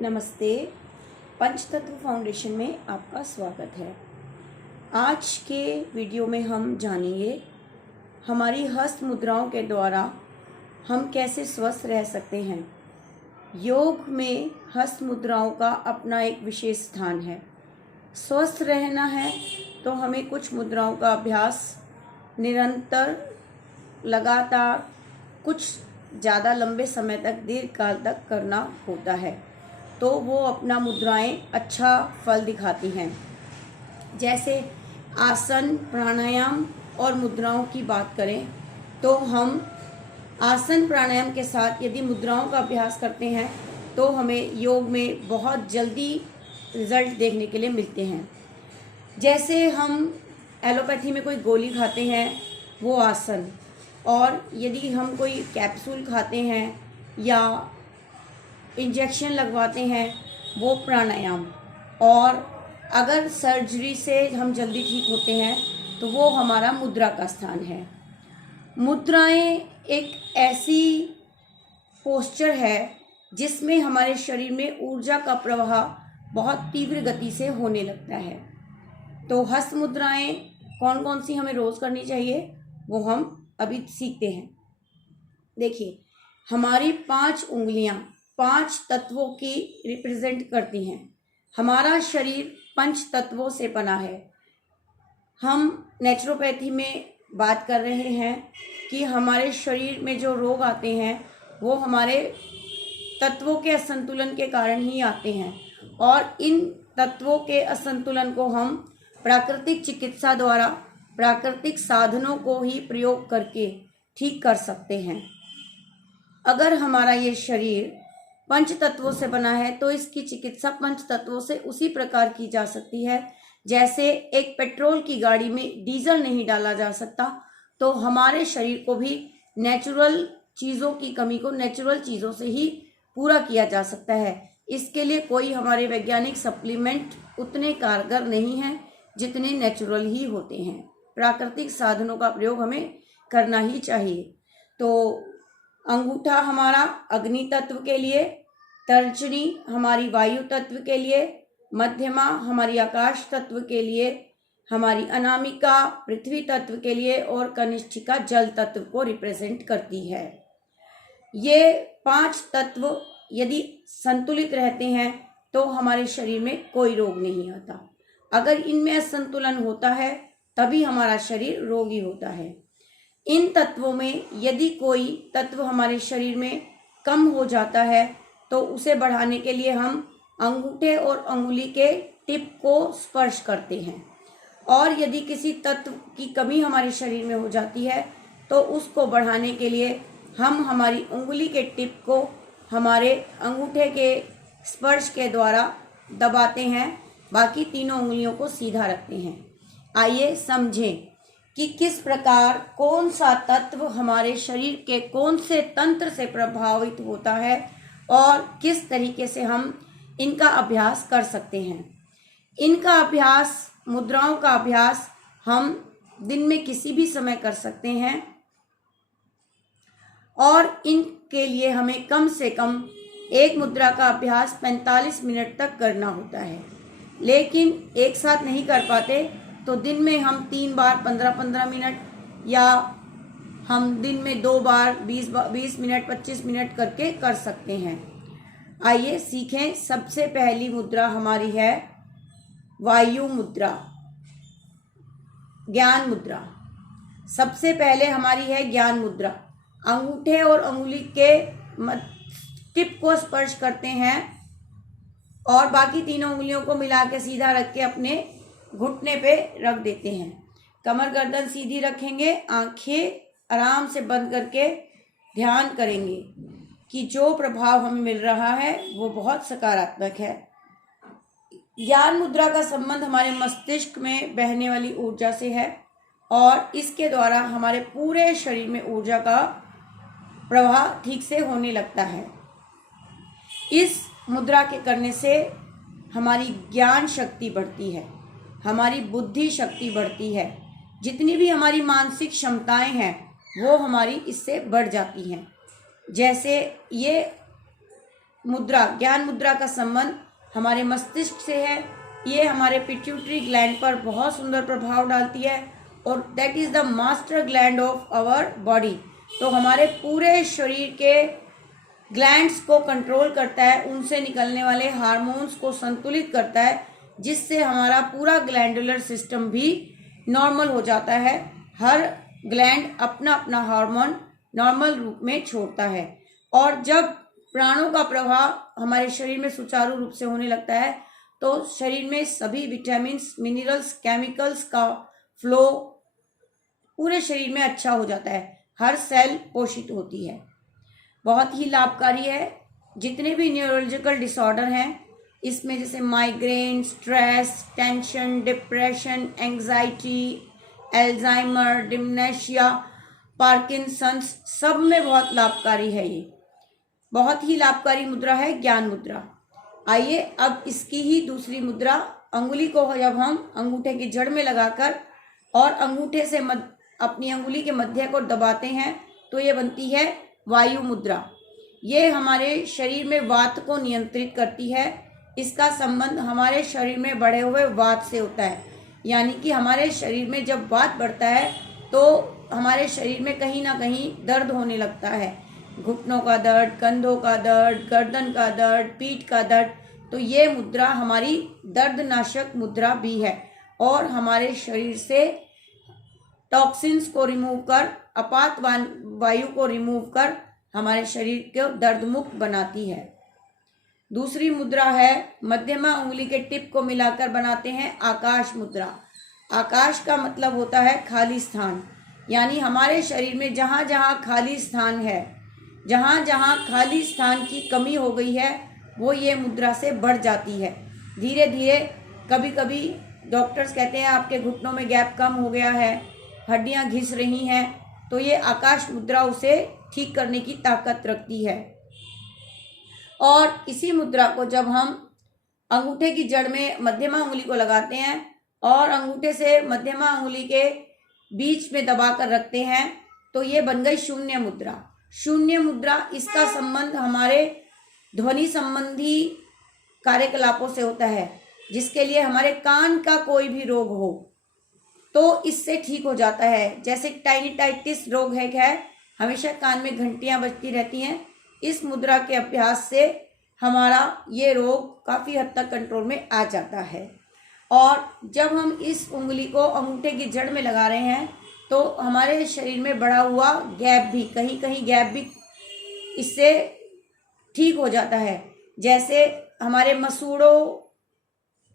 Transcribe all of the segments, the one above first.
नमस्ते। पंचतत्व फाउंडेशन में आपका स्वागत है। आज के वीडियो में हम जानेंगे हमारी हस्त मुद्राओं के द्वारा हम कैसे स्वस्थ रह सकते हैं। योग में हस्त मुद्राओं का अपना एक विशेष स्थान है। स्वस्थ रहना है तो हमें कुछ मुद्राओं का अभ्यास निरंतर लगातार कुछ ज़्यादा लंबे समय तक दीर्घ काल तक करना होता है, तो वो अपना मुद्राएं अच्छा फल दिखाती हैं। जैसे आसन, प्राणायाम और मुद्राओं की बात करें तो हम आसन प्राणायाम के साथ यदि मुद्राओं का अभ्यास करते हैं तो हमें योग में बहुत जल्दी रिजल्ट देखने के लिए मिलते हैं। जैसे हम एलोपैथी में कोई गोली खाते हैं वो आसन, और यदि हम कोई कैप्सूल खाते हैं या इंजेक्शन लगवाते हैं वो प्राणायाम, और अगर सर्जरी से हम जल्दी ठीक होते हैं तो वो हमारा मुद्रा का स्थान है। मुद्राएं एक ऐसी पोस्चर है जिसमें हमारे शरीर में ऊर्जा का प्रवाह बहुत तीव्र गति से होने लगता है। तो हस्त मुद्राएं कौन कौन सी हमें रोज़ करनी चाहिए वो हम अभी सीखते हैं। देखिए, हमारी 5 उंगलियां 5 तत्वों की रिप्रेजेंट करती हैं। हमारा शरीर 5 तत्वों से बना है। हम नेचुरोपैथी में बात कर रहे हैं कि हमारे शरीर में जो रोग आते हैं वो हमारे तत्वों के असंतुलन के कारण ही आते हैं, और इन तत्वों के असंतुलन को हम प्राकृतिक चिकित्सा द्वारा प्राकृतिक साधनों को ही प्रयोग करके ठीक कर सकते हैं। अगर हमारा ये शरीर 5 तत्वों से बना है तो इसकी चिकित्सा 5 तत्वों से उसी प्रकार की जा सकती है। जैसे एक पेट्रोल की गाड़ी में डीजल नहीं डाला जा सकता, तो हमारे शरीर को भी नेचुरल चीज़ों की कमी को नेचुरल चीज़ों से ही पूरा किया जा सकता है। इसके लिए कोई हमारे वैज्ञानिक सप्लीमेंट उतने कारगर नहीं हैं जितने नेचुरल ही होते हैं। प्राकृतिक साधनों का प्रयोग हमें करना ही चाहिए। तो अंगूठा हमारा अग्नि तत्व के लिए, तर्जनी हमारी वायु तत्व के लिए, मध्यमा हमारी आकाश तत्व के लिए, हमारी अनामिका पृथ्वी तत्व के लिए, और कनिष्ठिका जल तत्व को रिप्रेजेंट करती है। ये 5 तत्व यदि संतुलित रहते हैं तो हमारे शरीर में कोई रोग नहीं आता। अगर इनमें असंतुलन होता है तभी हमारा शरीर रोगी होता है। इन तत्वों में यदि कोई तत्व हमारे शरीर में कम हो जाता है तो उसे बढ़ाने के लिए हम अंगूठे और अंगुली के टिप को स्पर्श करते हैं, और यदि किसी तत्व की कमी हमारे शरीर में हो जाती है तो उसको बढ़ाने के लिए हम हमारी उंगली के टिप को हमारे अंगूठे के स्पर्श के द्वारा दबाते हैं, बाकी तीनों उंगलियों को सीधा रखते हैं। आइए समझें कि किस प्रकार कौन सा तत्व हमारे शरीर के कौन से तंत्र से प्रभावित होता है और किस तरीके से हम इनका अभ्यास कर सकते हैं। इनका अभ्यास, मुद्राओं का अभ्यास हम दिन में किसी भी समय कर सकते हैं, और इनके लिए हमें कम से कम एक मुद्रा का अभ्यास 45 मिनट तक करना होता है। लेकिन एक साथ नहीं कर पाते तो दिन में हम 3 बार 15-15 मिनट, या हम दिन में 2 बार 20 मिनट 25 मिनट करके कर सकते हैं। आइए सीखें। सबसे पहली मुद्रा हमारी है वायु मुद्रा, ज्ञान मुद्रा। सबसे पहले हमारी है ज्ञान मुद्रा। अंगूठे और अंगुली के टिप को स्पर्श करते हैं और बाकी तीनों उंगलियों को मिला के सीधा रख के अपने घुटने पे रख देते हैं। कमर गर्दन सीधी रखेंगे, आंखें आराम से बंद करके ध्यान करेंगे कि जो प्रभाव हमें मिल रहा है वो बहुत सकारात्मक है। ज्ञान मुद्रा का संबंध हमारे मस्तिष्क में बहने वाली ऊर्जा से है, और इसके द्वारा हमारे पूरे शरीर में ऊर्जा का प्रवाह ठीक से होने लगता है। इस मुद्रा के करने से हमारी ज्ञान शक्ति बढ़ती है, हमारी बुद्धि शक्ति बढ़ती है, जितनी भी हमारी मानसिक क्षमताएं हैं वो हमारी इससे बढ़ जाती हैं। जैसे ये मुद्रा, ज्ञान मुद्रा का संबंध हमारे मस्तिष्क से है। ये हमारे पिट्यूटरी ग्लैंड पर बहुत सुंदर प्रभाव डालती है और that is the master gland of our body. तो हमारे पूरे शरीर के ग्लैंड्स को कंट्रोल करता है, उनसे निकलने वाले हार्मोन्स को संतुलित करता है, जिससे हमारा पूरा ग्लैंडुलर सिस्टम भी नॉर्मल हो जाता है। हर ग्लैंड अपना अपना हार्मोन नॉर्मल रूप में छोड़ता है और जब प्राणों का प्रवाह हमारे शरीर में सुचारू रूप से होने लगता है तो शरीर में सभी विटामिन्स, मिनरल्स, केमिकल्स का फ्लो पूरे शरीर में अच्छा हो जाता है। हर सेल पोषित होती है, बहुत ही लाभकारी है। जितने भी न्यूरोलॉजिकल डिसऑर्डर हैं इसमें, जैसे migraine, stress, tension, depression, anxiety, Alzheimer, dementia, Parkinson's, सब में बहुत लाभकारी है। ये बहुत ही लाभकारी मुद्रा है ज्ञान मुद्रा। आइए अब इसकी ही दूसरी मुद्रा, अंगुली को जब हम अंगूठे की जड़ में लगाकर और अंगूठे से अपनी अंगुली के मध्य को दबाते हैं तो ये बनती है वायु मुद्रा। ये हमारे शरीर में वात को नियंत्रित करती है। इसका संबंध हमारे शरीर में बढ़े हुए वात से होता है, यानी कि हमारे शरीर में जब वात बढ़ता है तो हमारे शरीर में कहीं ना कहीं दर्द होने लगता है, घुटनों का दर्द, कंधों का दर्द, गर्दन का दर्द, पीठ का दर्द। तो ये मुद्रा हमारी दर्दनाशक मुद्रा भी है और हमारे शरीर से टॉक्सिन्स को रिमूव कर, अपात वायु को रिमूव कर हमारे शरीर को दर्द मुक्त बनाती है। दूसरी मुद्रा है, मध्यमा उंगली के टिप को मिलाकर बनाते हैं आकाश मुद्रा। आकाश का मतलब होता है खाली स्थान, यानी हमारे शरीर में जहाँ जहाँ खाली स्थान है, जहाँ जहाँ खाली स्थान की कमी हो गई है वो ये मुद्रा से बढ़ जाती है। धीरे धीरे कभी कभी डॉक्टर्स कहते हैं आपके घुटनों में गैप कम हो गया है, हड्डियाँ घिस रही हैं, तो ये आकाश मुद्रा उसे ठीक करने की ताकत रखती है। और इसी मुद्रा को जब हम अंगूठे की जड़ में मध्यमा उंगली को लगाते हैं और अंगूठे से मध्यमा उंगली के बीच में दबा कर रखते हैं तो ये बन गई शून्य मुद्रा। शून्य मुद्रा, इसका संबंध हमारे ध्वनि संबंधी कार्यकलापों से होता है, जिसके लिए हमारे कान का कोई भी रोग हो तो इससे ठीक हो जाता है। जैसे टाइनिटाइटिस रोग है, हमेशा कान में घंटियां बजती रहती हैं। इस मुद्रा के अभ्यास से हमारा ये रोग काफ़ी हद तक कंट्रोल में आ जाता है। और जब हम इस उंगली को अंगूठे की जड़ में लगा रहे हैं तो हमारे शरीर में बढ़ा हुआ गैप भी, कहीं कहीं गैप भी इससे ठीक हो जाता है। जैसे हमारे मसूड़ों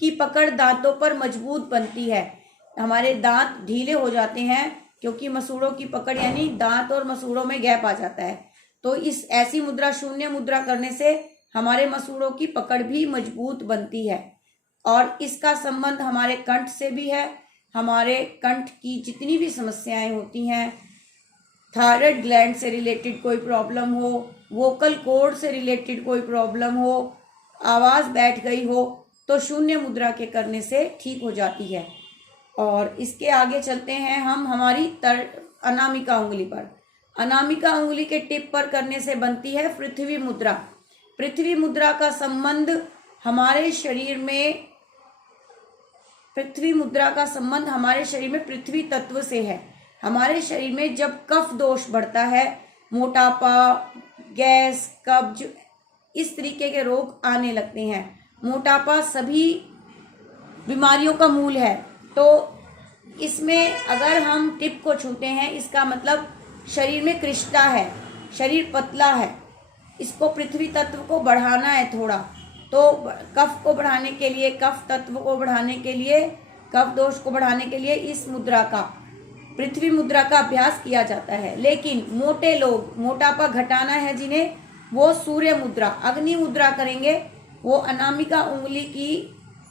की पकड़ दांतों पर मजबूत बनती है, हमारे दांत ढीले हो जाते हैं क्योंकि मसूड़ों की पकड़, यानी दांत और मसूड़ों में गैप आ जाता है। तो इस ऐसी मुद्रा, शून्य मुद्रा करने से हमारे मसूड़ों की पकड़ भी मजबूत बनती है। और इसका संबंध हमारे कंठ से भी है। हमारे कंठ की जितनी भी समस्याएं होती हैं, थायराइड ग्लैंड से रिलेटेड कोई प्रॉब्लम हो, वोकल कॉर्ड से रिलेटेड कोई प्रॉब्लम हो, आवाज़ बैठ गई हो, तो शून्य मुद्रा के करने से ठीक हो जाती है। और इसके आगे चलते हैं हम हमारी अनामिका उंगली पर। अनामिका उंगली के टिप पर करने से बनती है पृथ्वी मुद्रा। पृथ्वी मुद्रा का संबंध हमारे शरीर में, पृथ्वी मुद्रा का संबंध हमारे शरीर में पृथ्वी तत्व से है। हमारे शरीर में जब कफ दोष बढ़ता है, मोटापा, गैस, कब्ज, इस तरीके के रोग आने लगते हैं। मोटापा सभी बीमारियों का मूल है। तो इसमें अगर हम टिप को छूते हैं, इसका मतलब शरीर में कृष्णा है, शरीर पतला है, इसको पृथ्वी तत्व को बढ़ाना है थोड़ा। तो कफ को बढ़ाने के लिए, कफ तत्व को बढ़ाने के लिए, कफ दोष को बढ़ाने के लिए इस मुद्रा का, पृथ्वी मुद्रा का अभ्यास किया जाता है। लेकिन मोटे लोग, मोटापा घटाना है जिन्हें, वो सूर्य मुद्रा, अग्नि मुद्रा करेंगे। वो अनामिका उंगली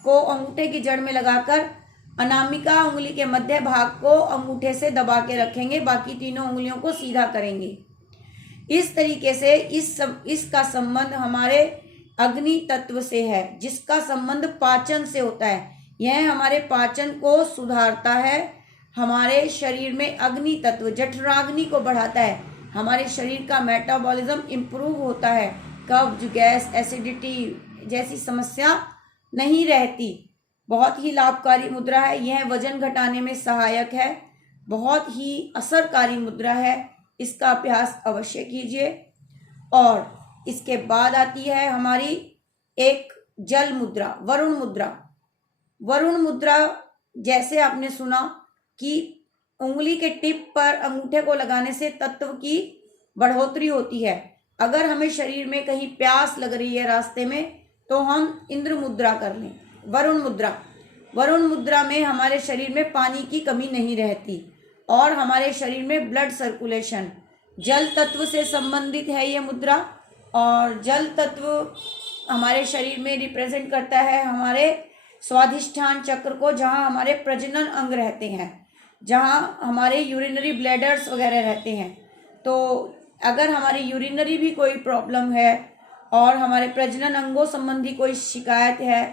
को अंगूठे की जड़ में लगाकर अनामिका उंगली के मध्य भाग को अंगूठे से दबा के रखेंगे, बाकी तीनों उंगलियों को सीधा करेंगे। इस तरीके से इसका संबंध हमारे अग्नि तत्व से है, जिसका संबंध पाचन से होता है। यह हमारे पाचन को सुधारता है, हमारे शरीर में अग्नि तत्व, जठराग्नि को बढ़ाता है, हमारे शरीर का मेटाबॉलिज्म इम्प्रूव होता है कब्ज, गैस, एसिडिटी जैसी समस्या नहीं रहती। बहुत ही लाभकारी मुद्रा है। यह वजन घटाने में सहायक है। बहुत ही असरकारी मुद्रा है। इसका अभ्यास अवश्य कीजिए। और इसके बाद आती है हमारी एक जल मुद्रा, वरुण मुद्रा। वरुण मुद्रा जैसे आपने सुना कि उंगली के टिप पर अंगूठे को लगाने से तत्व की बढ़ोतरी होती है। अगर हमें शरीर में कहीं प्यास लग रही है रास्ते में तो हम इंद्र मुद्रा कर लें, वरुण मुद्रा। वरुण मुद्रा में हमारे शरीर में पानी की कमी नहीं रहती और हमारे शरीर में ब्लड सर्कुलेशन, जल तत्व से संबंधित है ये मुद्रा। और जल तत्व हमारे शरीर में रिप्रेजेंट करता है हमारे स्वाधिष्ठान चक्र को, जहाँ हमारे प्रजनन अंग रहते हैं, जहाँ हमारे यूरिनरी ब्लैडर्स वगैरह रहते हैं। तो अगर हमारी यूरिनरी भी कोई प्रॉब्लम है और हमारे प्रजनन अंगों संबंधी कोई शिकायत है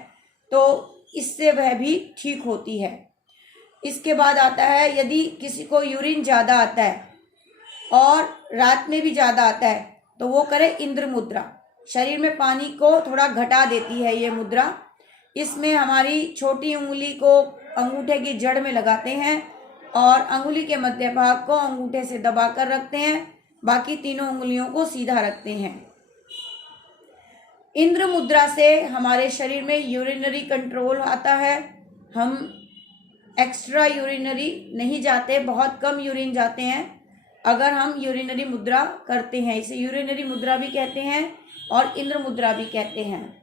तो इससे वह भी ठीक होती है। इसके बाद आता है यदि किसी को यूरिन ज़्यादा आता है और रात में भी ज़्यादा आता है तो वो करे इंद्र मुद्रा। शरीर में पानी को थोड़ा घटा देती है ये मुद्रा। इसमें हमारी छोटी उंगली को अंगूठे की जड़ में लगाते हैं और अंगुली के मध्य भाग को अंगूठे से दबाकर रखते हैं, बाकी तीनों उंगलियों को सीधा रखते हैं। इंद्र मुद्रा से हमारे शरीर में यूरिनरी कंट्रोल आता है। हम एक्स्ट्रा यूरिनरी नहीं जाते, बहुत कम यूरिन जाते हैं अगर हम यूरिनरी मुद्रा करते हैं। इसे यूरिनरी मुद्रा भी कहते हैं और इंद्र मुद्रा भी कहते हैं।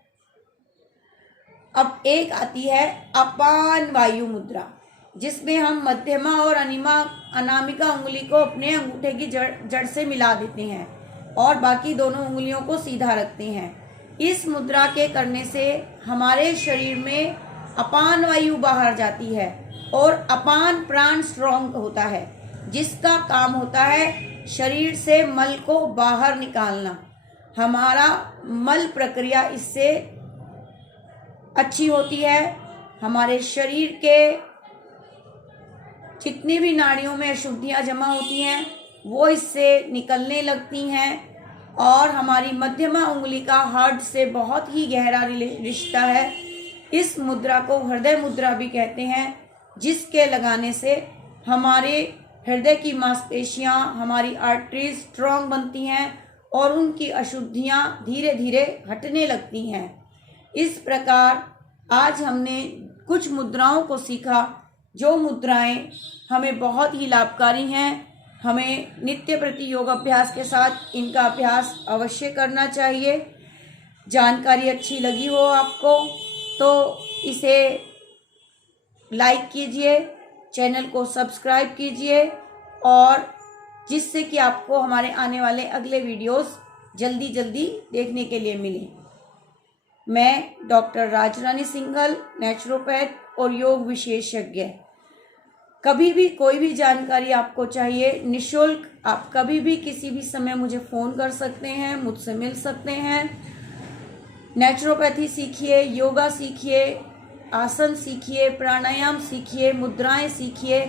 अब एक आती है अपान वायु मुद्रा, जिसमें हम मध्यमा और अनामिका उंगली को अपने अंगूठे की जड़ से मिला देते हैं और बाकी दोनों उंगलियों को सीधा रखते हैं। इस मुद्रा के करने से हमारे शरीर में अपान वायु बाहर जाती है और अपान प्राण स्ट्रॉन्ग होता है, जिसका काम होता है शरीर से मल को बाहर निकालना। हमारा मल प्रक्रिया इससे अच्छी होती है। हमारे शरीर के जितनी भी नाड़ियों में अशुद्धियाँ जमा होती हैं वो इससे निकलने लगती हैं और हमारी मध्यमा उंगली का हार्ट से बहुत ही गहरा रिश्ता है। इस मुद्रा को हृदय मुद्रा भी कहते हैं, जिसके लगाने से हमारे हृदय की मांसपेशियां, हमारी आर्टरीज स्ट्रॉन्ग बनती हैं और उनकी अशुद्धियां धीरे धीरे हटने लगती हैं। इस प्रकार आज हमने कुछ मुद्राओं को सीखा, जो मुद्राएं हमें बहुत ही लाभकारी हैं। हमें नित्य प्रति योग अभ्यास के साथ इनका अभ्यास अवश्य करना चाहिए। जानकारी अच्छी लगी हो आपको तो इसे लाइक कीजिए, चैनल को सब्सक्राइब कीजिए और जिससे कि आपको हमारे आने वाले अगले वीडियोस जल्दी जल्दी देखने के लिए मिले। मैं डॉक्टर राजरानी सिंघल, नेचुरोपैथ और योग विशेषज्ञ। कभी भी कोई भी जानकारी आपको चाहिए, निःशुल्क आप कभी भी किसी भी समय मुझे फ़ोन कर सकते हैं, मुझसे मिल सकते हैं। नेचुरोपैथी सीखिए, योगा सीखिए, आसन सीखिए, प्राणायाम सीखिए, मुद्राएं सीखिए,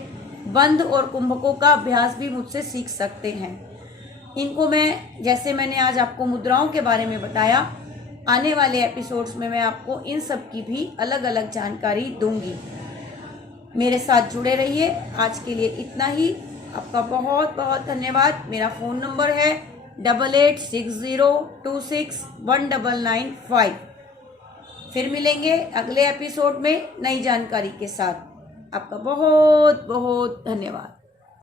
बंध और कुंभकों का अभ्यास भी मुझसे सीख सकते हैं। इनको मैं, जैसे मैंने आज आपको मुद्राओं के बारे में बताया, आने वाले एपिसोड्स में मैं आपको इन सब की भी अलग अलग जानकारी दूंगी। मेरे साथ जुड़े रहिए। आज के लिए इतना ही। आपका बहुत बहुत धन्यवाद। मेरा फ़ोन नंबर है 8860261995। फिर मिलेंगे अगले एपिसोड में नई जानकारी के साथ। आपका बहुत बहुत धन्यवाद।